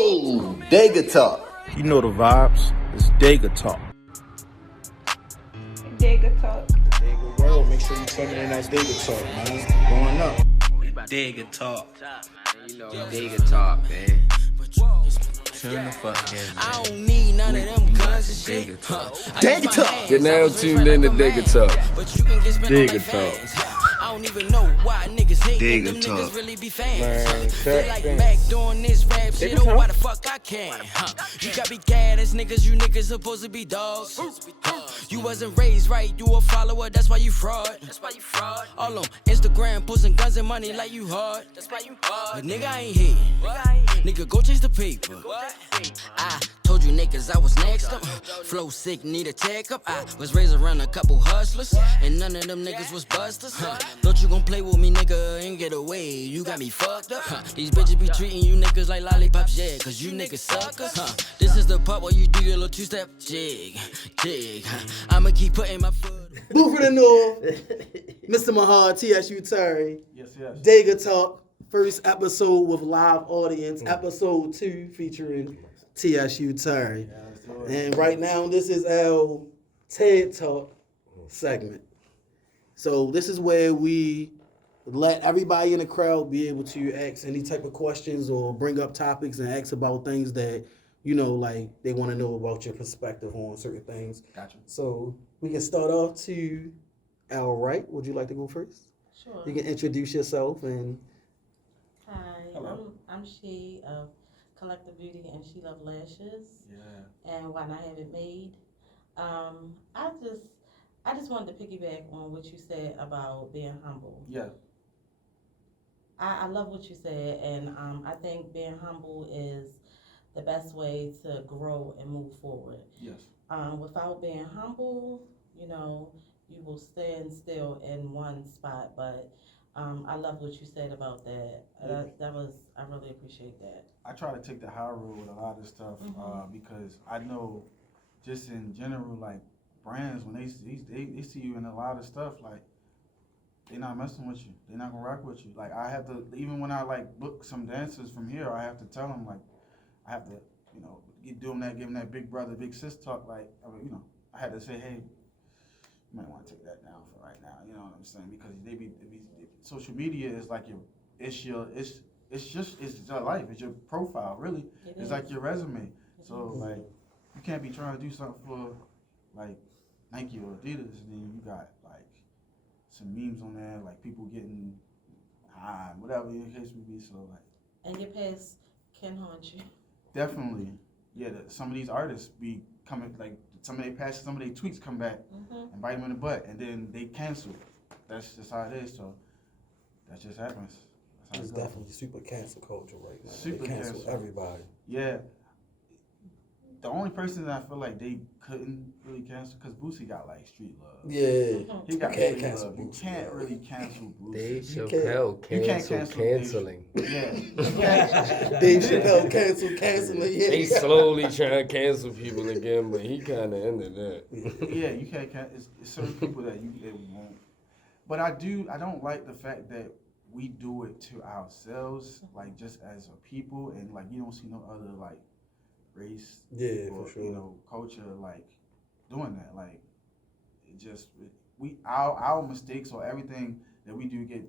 Yo, Degatalk. You know the vibes. It's Degatalk. Degatalk. Dega World, make sure you tuning in that Degatalk, man. Going up. Degatalk. You know, Degatalk, man. Tune the fuck in. I don't need none of them guns and shit. Degatalk. You're now tuned in to Degatalk. Degatalk. I don't even know why niggas hate them Degatalk. niggas really be fans. Man, Feel like thanks. back doing this rap shit, oh why the fuck I can't. You got be gaddest niggas, you niggas supposed to be dogs. You wasn't raised right, you a follower, that's why you fraud. All on Instagram, posting guns and money like you hard. But nigga I ain't here. Nigga go chase the paper. I told you niggas I was next up. Flow sick, need a tech up. I was raised around a couple hustlers, and none of them niggas was busters. Don't you gon' play with me, nigga, and get away. You got me fucked up. These bitches be treating you niggas like lollipops, yeah, cause you niggas suckers. This is the part where you do your little two-step jig. I'ma keep putting my foot. Boo for the North, Mr. Mahar, TSU Terry, Yes. Degatalk, first episode with live audience, episode 2 featuring TSU Terry. And right now, this is our TED Talk segment. So this is where we let everybody in the crowd be able to ask any type of questions or bring up topics and ask about things that, you know, like they want to know about your perspective on certain things. Gotcha. So we can start off to our right. Would you like to go first? Sure. You can introduce yourself and Hi, I'm She of Collective Beauty and She Love Lashes. Yeah. And Why Not Have It Made. I just wanted to piggyback on what you said about being humble. Yeah. I love what you said, and I think being humble is the best way to grow and move forward. Yes. Without being humble, you know, you will stand still in one spot. But I love what you said about that. I really appreciate that. I try to take the high road with a lot of stuff because I know, just in general, like brands when they see you in a lot of stuff, like they're not messing with you. They're not gonna rock with you. Like I have to, even when I like book some dancers from here, I have to tell them like I have to, you know, give them that big brother, big sis talk. Like I mean, you know, I had to say, hey, you might want to take that down for right now. You know what I'm saying? Because social media is like it's your life. It's your profile, really. It's like your resume. So like you can't be trying to do something for like Nike or Adidas, and then you got like some memes on there, like people getting high, whatever the case may be. So like, And your past can haunt you. definitely, yeah. Some of these artists be coming like some of their tweets come back and bite them in the butt, and then they cancel. That's just how it is. So that just happens. That's how it's it goes. definitely super cancel culture right now. Super they cancel cancel. everybody. Yeah. The only person that I feel like they couldn't really cancel, because Boosie got like street love. Yeah. He got You can't street cancel love. You Boosie, can't bro. really cancel Boosie. Dave You Chappelle You can't cancel canceling. Yeah. Dave Chappelle canceling. Yeah. They slowly trying to cancel people again, but he kind of ended that. Yeah, you can't cancel. It's certain people that it won't. But I don't like the fact that we do it to ourselves, like just as a people, and like you don't see no other like race or for sure. you know culture like doing that. Like our mistakes or everything that we do get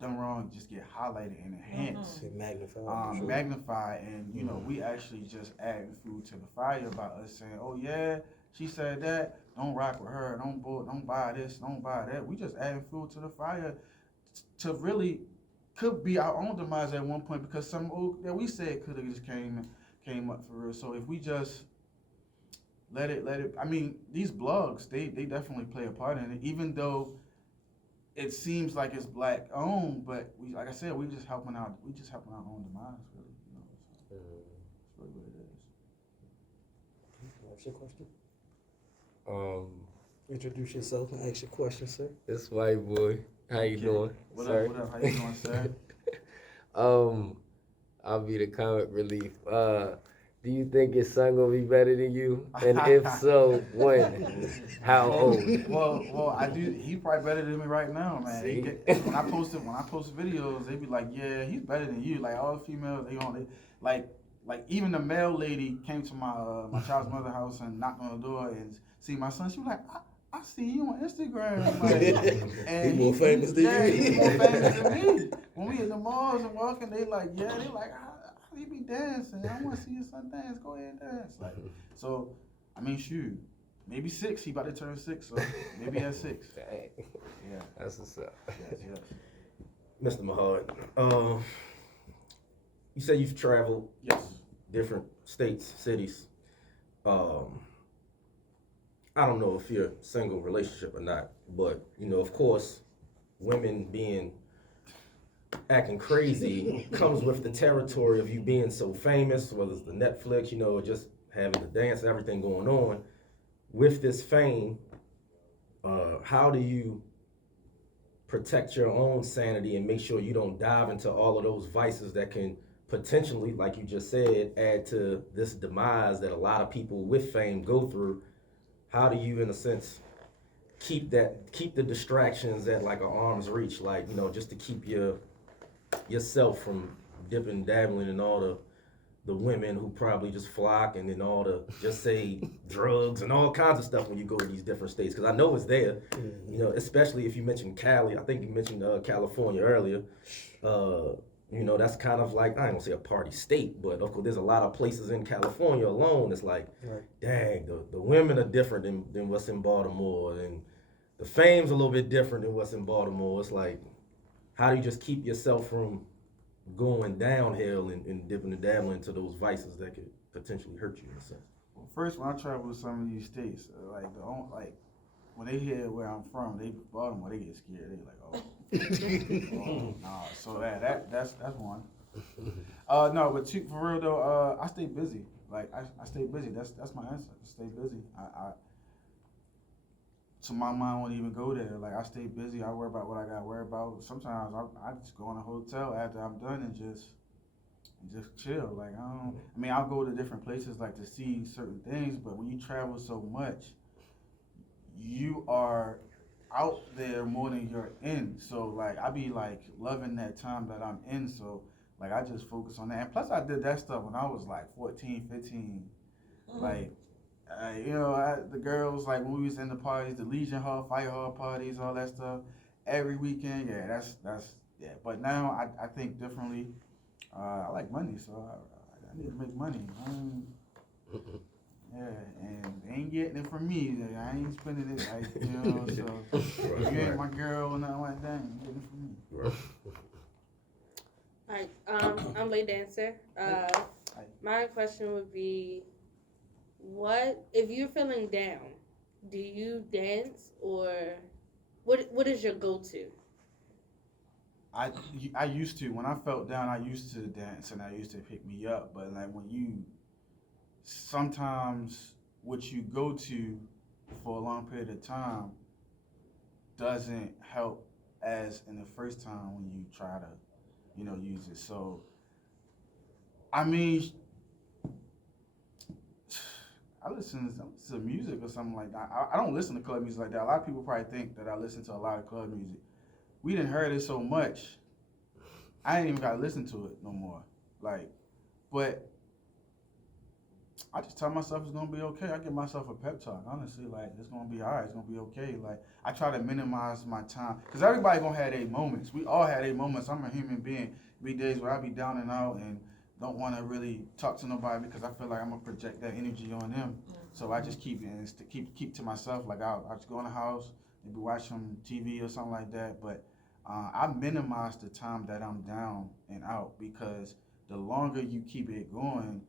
done wrong just get highlighted and enhanced, magnified, and you know we actually just adding food to the fire about us saying, oh yeah, she said that, don't rock with her, don't buy this, don't buy that. We just adding food to the fire to really could be our own demise at one point, because some old that we said could have just came up for real. So if we just let it, I mean, these blogs, they definitely play a part in it, even though it seems like it's black owned, but we, like I said, we just helping our own demise, really. You know, so that's really what it is. Ask your question. Um, Introduce yourself and ask your question, sir. this white boy, how you doing, What sir? up? How you doing, sir? I'll be the comic relief. Do you think your son gonna be better than you? And if so, when? How old? Well, I do. He's probably better than me right now, man. See? When I post videos, they be like, "Yeah, he's better than you." Like all females, they like like even the mail lady came to my child's mother house and knocked on the door and see my son. She was like, I see you on Instagram. Like, and he more famous than yeah, you. he's more famous than me. When we in the malls and walking, they like, how you be dancing? I want to see your son dance. Go ahead and dance. Like, so, I mean, shoot, maybe 6. He about to turn 6, so maybe at 6. Dang. Yeah. That's what's up. Yes. Mr. Mahad, you say you've traveled Yes. different states, cities. I don't know if you're a single relationship or not, but you know, of course, women acting crazy comes with the territory of you being so famous, whether it's the Netflix, you know, or just having the dance and everything going on. With this fame, how do you protect your own sanity and make sure you don't dive into all of those vices that can potentially, like you just said, add to this demise that a lot of people with fame go through? How do you, in a sense, keep the distractions at like an arm's reach, like, you know, just to keep yourself from dipping and dabbling in all the women who probably just flock, and then all the, just say, drugs and all kinds of stuff when you go to these different states? Because I know it's there, you know, especially if you mentioned Cali. I think you mentioned California earlier. You know, that's kind of like, I ain't gonna say a party state, but of course there's a lot of places in California alone. It's like, dang, the women are different than what's in Baltimore, and the fame's a little bit different than what's in Baltimore. It's like, how do you just keep yourself from going downhill and dipping and dabbling into those vices that could potentially hurt you in a sense? Well, first, when I travel to some of these states, when they hear where I'm from, Baltimore, they get scared. They like, oh, nah. So that's one. No, but for real though, I stay busy. Like I stay busy. That's my answer. Stay busy. So my mind won't even go there. Like I stay busy. I worry about what I got to worry about. Sometimes I just go in a hotel after I'm done and just chill. Like I'll go to different places like to see certain things. But when you travel so much, you are out there more than you're in. So like I be like loving that time that I'm in. So like I just focus on that. And plus I did that stuff when I was like 14, 15. Like the girls, like when we was in the parties, the Legion Hall, Fire Hall parties, all that stuff, every weekend. Yeah, that's But now I think differently. I like money, so I need to make money. Yeah, and they ain't getting it from me. I ain't spending it, like, so if you ain't my girl or nothing like that, you getting it from me. Alright, I'm Lay Dancer. My question would be, what, if you're feeling down, do you dance, or what is your go-to? I used to, when I felt down, I used to dance and I used to pick me up, but like sometimes what you go to for a long period of time doesn't help as in the first time when you try to, use it. So, I mean, I listen to music or something like that. I don't listen to club music like that. A lot of people probably think that I listen to a lot of club music. We didn't heard it so much, I ain't even got to listen to it no more. Like, but I just tell myself it's gonna be okay. I give myself a pep talk, honestly. Like, it's gonna be all right. It's gonna be okay. Like, I try to minimize my time, cause everybody gonna have their moments. We all have their moments. I'm a human being. Be days where I be down and out and don't want to really talk to nobody because I feel like I'm gonna project that energy on them. So I just keep to myself. Like I'll just go in the house, maybe watch some TV or something like that. But I minimize the time that I'm down and out, because the longer you keep it going,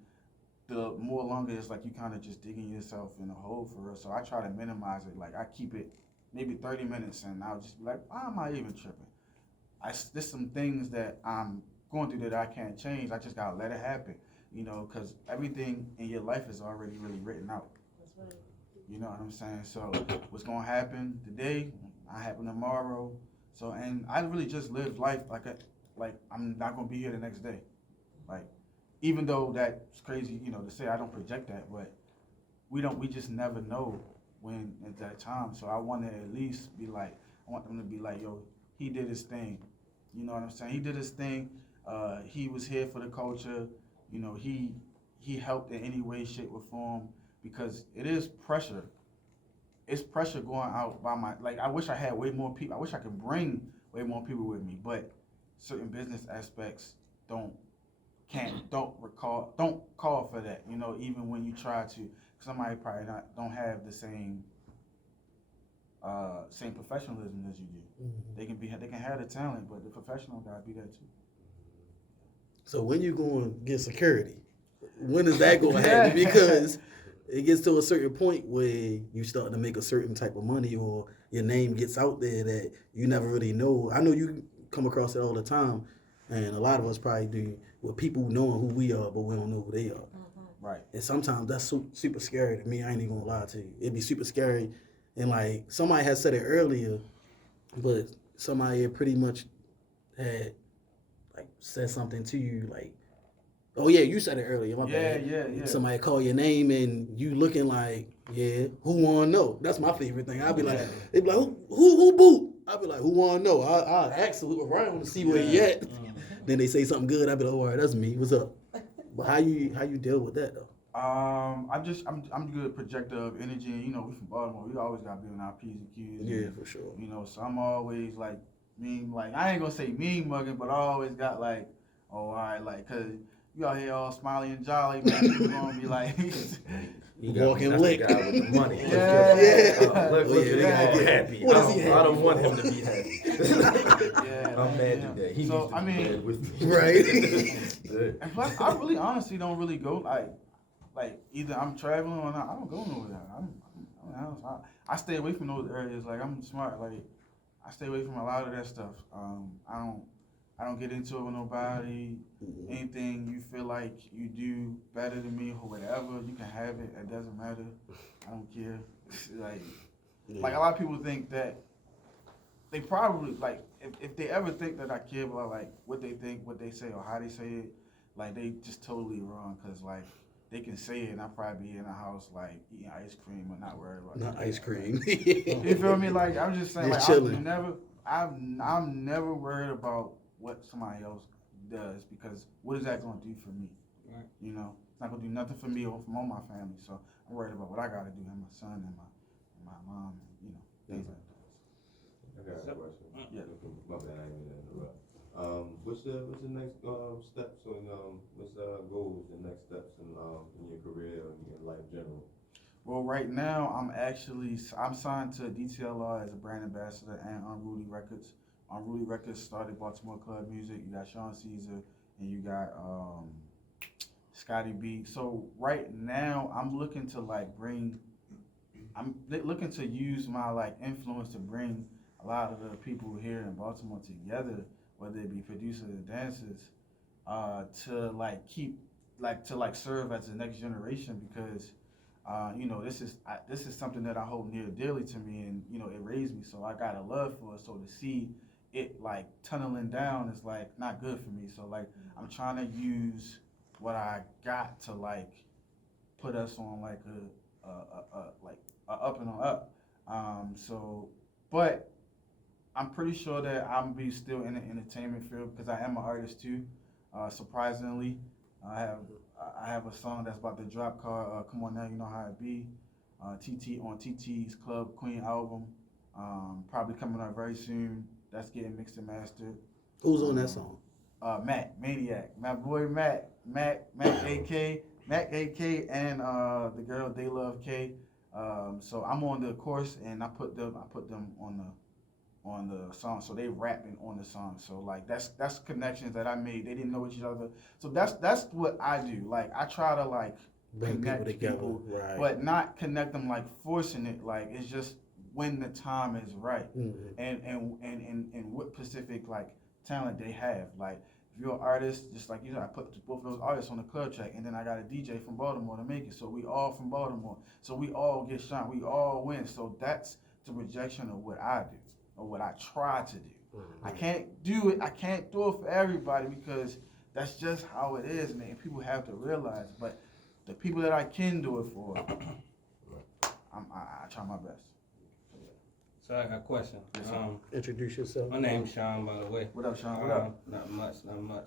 the more longer it's like you kind of just digging yourself in a hole for real. So I try to minimize it. Like I keep it maybe 30 minutes and I'll just be like, why am I even tripping? There's some things that I'm going through that I can't change. I just gotta let it happen, because everything in your life is already really written out. That's right. You know what I'm saying? So what's gonna happen today, I happen tomorrow. So, and I really just live life like I'm not gonna be here the next day. Like, even though that's crazy, to say I don't project that, but we just never know when at that time. So I want to at least be like, I want them to be like, yo, he did his thing. You know what I'm saying? He did his thing. He was here for the culture. you know, he helped in any way, shape, or form, because it is pressure. It's pressure going out by my, like, I wish I had way more people. I wish I could bring way more people with me, but certain business aspects don't call for that, you know, even when you try to. Somebody probably don't have the same professionalism as you do. Mm-hmm. They can have the talent, but the professional gotta be there too. So when you going to get security? When is that going to happen? Because it gets to a certain point where you start to make a certain type of money, or your name gets out there that you never really know. I know you come across it all the time, and a lot of us probably do, with people knowing who we are, but we don't know who they are. Right. And sometimes that's super scary to me. I ain't even gonna lie to you. It'd be super scary. And like somebody had said it earlier, but somebody had pretty much had like said something to you like, oh yeah, you said it earlier. My bad. Yeah. Somebody call your name and you looking like, yeah, who wanna know? That's my favorite thing. I'd be like, they be like, who boot? I'd be like, who wanna know? I'll ask around to see where he at. Then they say something good. I'd be like, all right, that's me. What's up? But how you deal with that though? I'm good projector of energy, and you know, we from Baltimore, we always gotta be on our P's and Q's. Yeah, for sure. You know, so I'm always like I ain't gonna say mean mugging, but I always got like, oh, all right, like, cause you out here all smiley and jolly, man, people gonna be like, walking lick. The guy with the money. Yeah. Look at him all happy. What is he I don't happy want for? him to be happy. I'm mad today. He So, needs to I be mean- mad with me. Right. and plus, I really honestly don't really go like either I'm traveling or not. I don't go nowhere. I'm in the house. I stay away from those areas. Like, I'm smart. Like, I stay away from a lot of that stuff. I don't get into it with nobody. Anything you feel like you do better than me or whatever, you can have it. It doesn't matter. I don't care. Like a lot of people think that they probably, like, if they ever think that I care about like what they think, what they say, or how they say it, like, they just totally wrong. Cause like, they can say it, and I'll probably be in the house like eating ice cream or not worried about Not it. ice cream. You feel me? Like, I'm just saying, Just like, chilling. I'm never worried about what somebody else does, because what is that gonna do for me? Right. You know, it's not gonna do nothing for me or for all my family. So I'm worried about what I gotta do, and my son and my mom, and, you know, things like that. I got a question. Yeah. My bad, I didn't mean to interrupt. What's the next steps and what's goals and next steps in your career and your life general? Well, right now I'm signed to DTLR as a brand ambassador and Unruly Records. Unruly Records started Baltimore Club Music. You got Sean Caesar and you got Scotty B. So right now I'm looking to looking to use my like influence to bring a lot of the people here in Baltimore together, whether it be producers and dancers, to serve as the next generation, because you know, this is something that I hold near dearly to me, and you know, it raised me, so I got a love for it. So to see it like tunneling down is like not good for me. So like, I'm trying to use what I got to like put us on like a up and on up. But I'm pretty sure that I'm be still in the entertainment field, because I am an artist too. Surprisingly, I have a song that's about to drop called "Come On Now, You Know How It Be." TT on TT's Club Queen album, probably coming out very soon. That's getting mixed and mastered. Who's on that song? Mac Maniac, my boy Mac AK, and the girl They Love K. So I'm on the chorus, and I put them on the song, so they rapping on the song. So like, that's connections that I made. They didn't know each other, so that's what I do. Like, I try to like Bring connect people together, people, right. but not connect them like forcing it. Like, it's just when the time is right, and what specific like talent they have. Like, if you're an artist, just like you know, I put both of those artists on the club track, and then I got a DJ from Baltimore to make it. So we all from Baltimore, so we all get shine, we all win. So that's the projection of what I do, or what I try to do. I can't do it for everybody, because that's just how it is, man. People have to realize. But the people that I can do it for, I try my best. So I got a question. Introduce yourself. My name's Sean, by the way. What up, Sean? What up? Not much.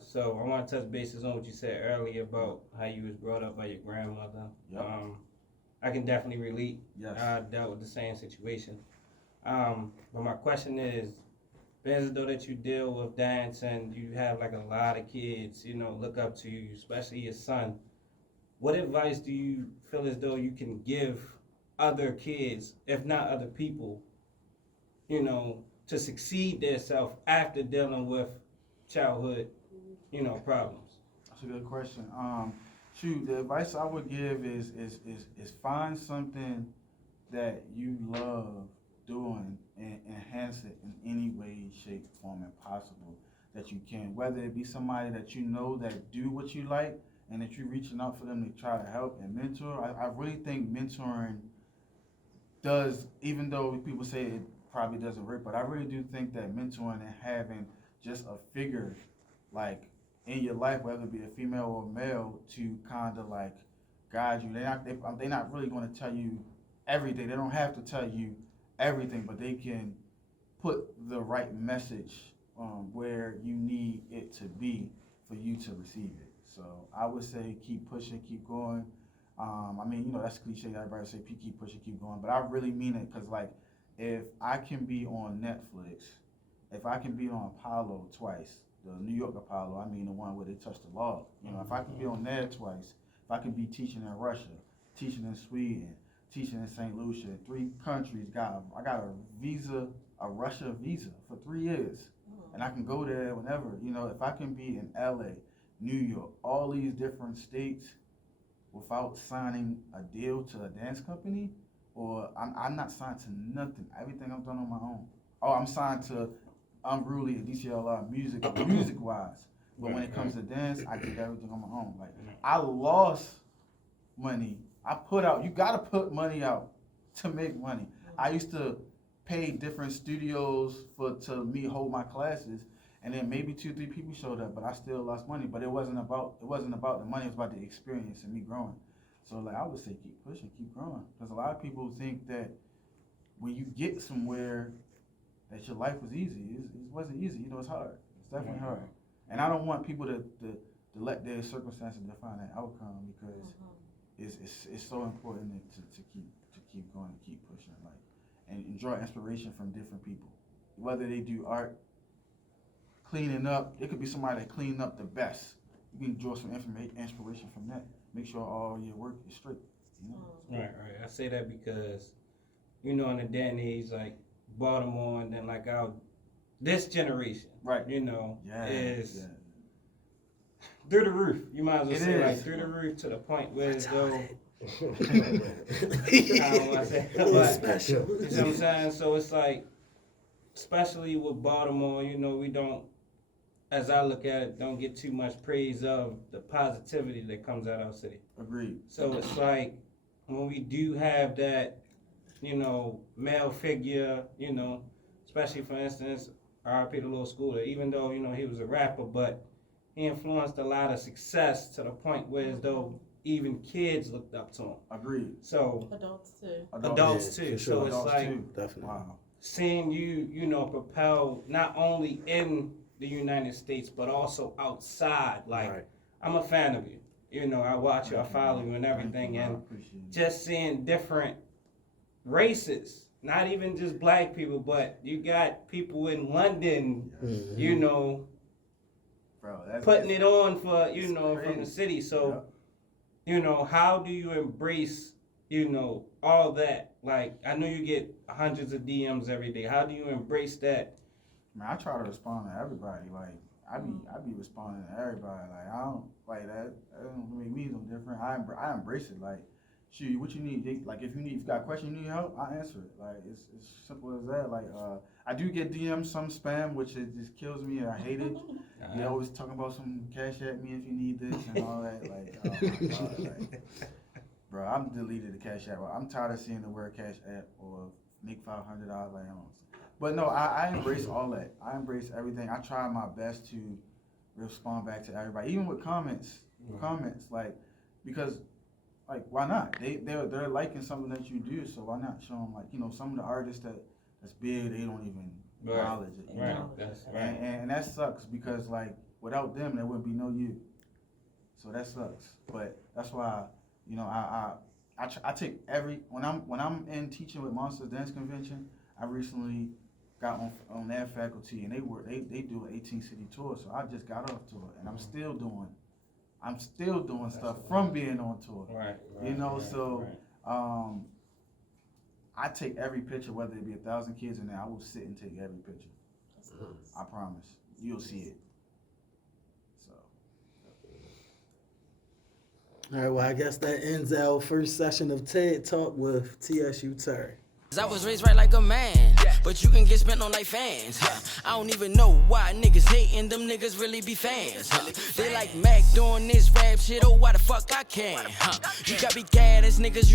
So I want to touch bases on what you said earlier about how you was brought up by your grandmother. Yep. I can definitely relate. Yes. I dealt with the same situation. But my question is, being as though that you deal with dance and you have like a lot of kids, look up to you, especially your son, what advice do you feel as though you can give other kids, if not other people, to succeed themselves after dealing with childhood, problems? That's a good question. The advice I would give is find something that you love doing and enhance it in any way, shape, form, and possible that you can. Whether it be somebody that you know that do what you like and that you're reaching out for them to try to help and mentor. I really think mentoring does, even though people say it probably doesn't work, but I really do think that mentoring and having just a figure like in your life, whether it be a female or male, to kind of like guide you. They're not really going to tell you everything. They don't have to tell you everything, but they can put the right message where you need it to be for you to receive it. So I would say keep pushing, keep going. That's cliche. Everybody say keep pushing, keep going, but I really mean it because like if I can be on Netflix, if I can be on Apollo twice, the New York Apollo, the one where they touch the log. If I can be on there twice, if I can be teaching in Russia, teaching in Sweden, teaching in St. Lucia, 3 countries, I got a Russia visa for 3 years, and I can go there whenever. If I can be in LA, New York, all these different states without signing a deal to a dance company, or I'm not signed to nothing. Everything I've done on my own. Oh, I'm signed to Unruly and DCLR music wise. But when it comes to dance, I did everything on my own. Like I lost money. You gotta put money out to make money. I used to pay different studios to me hold my classes, and then maybe 2 or 3 people showed up, but I still lost money. But it wasn't about the money, it was about the experience and me growing. So like I would say keep pushing, keep growing. Because a lot of people think that when you get somewhere that your life was easy. It wasn't easy, it's hard. It's definitely hard. And I don't want people to let their circumstances define that outcome because it's so important to keep going and keep pushing, like, and enjoy inspiration from different people. Whether they do art, cleaning up, it could be somebody that cleaned up the best. You can draw some inspiration from that. Make sure all your work is straight. Right. I say that because, in the day and age, like Baltimore and then like this generation, right? Is through the roof. You might as well say like through the roof to the point where as though I don't want to say, but special. You know what I'm saying? So it's like, especially with Baltimore, we don't, as I look at it, don't get too much praise of the positivity that comes out of our city. Agreed. So it's like when we do have that, male figure, especially for instance, R.I.P. the Little Schooler, even though, he was a rapper, but he influenced a lot of success to the point where as though even kids looked up to him. Agreed. So adults too. Adults too. Sure. So it's adults like too. Definitely. Wow. Seeing you, propel not only in the United States but also outside. Like right. I'm a fan of you. I watch you, I follow you and everything, and just seeing different races, not even just black people, but you got people in London, Bro, putting it on for, from the city. So, how do you embrace, all that? Like, I know you get hundreds of DMs every day. How do you embrace that? Man, I try to respond to everybody. Like, I be responding to everybody. Like, I don't, like, that don't make me no different. I embrace it. Like, shoot, what you need? Like, if you got a question, you need help, I answer it. Like, it's simple as that. Like, I do get DMs, some spam, which it just kills me, and I hate it. They always talking about some cash at me if you need this and all that. Like, oh my God, like, bro, I'm deleted the cash app. I'm tired of seeing the word cash app or make $500 like But no, I embrace all that. I embrace everything. I try my best to respond back to everybody, even with comments. Like, because, like, why not? They're liking something that you do, so why not show them, like, some of the artists that that's big, they don't even Right. acknowledge it. You Right. know? That's right. And that sucks because like without them there wouldn't be no you. So that sucks. But that's why, you know, I take when I'm in teaching with Monsters Dance Convention, I recently got on their faculty and they do an 18 city tour, so I just got off tour and I'm still doing stuff from being on tour. Right. You know, so I take every picture, whether it be 1,000 kids in there, I will sit and take every picture. I promise. You'll see it. So. All right, well, I guess that ends our first session of TED Talk with TSU Terry. I was raised right like a man, but you can get spent on like fans. I don't even know why niggas hating, them niggas really be fans. They like Mac doing this rap shit, oh why the fuck I can't. You got me gad as niggas.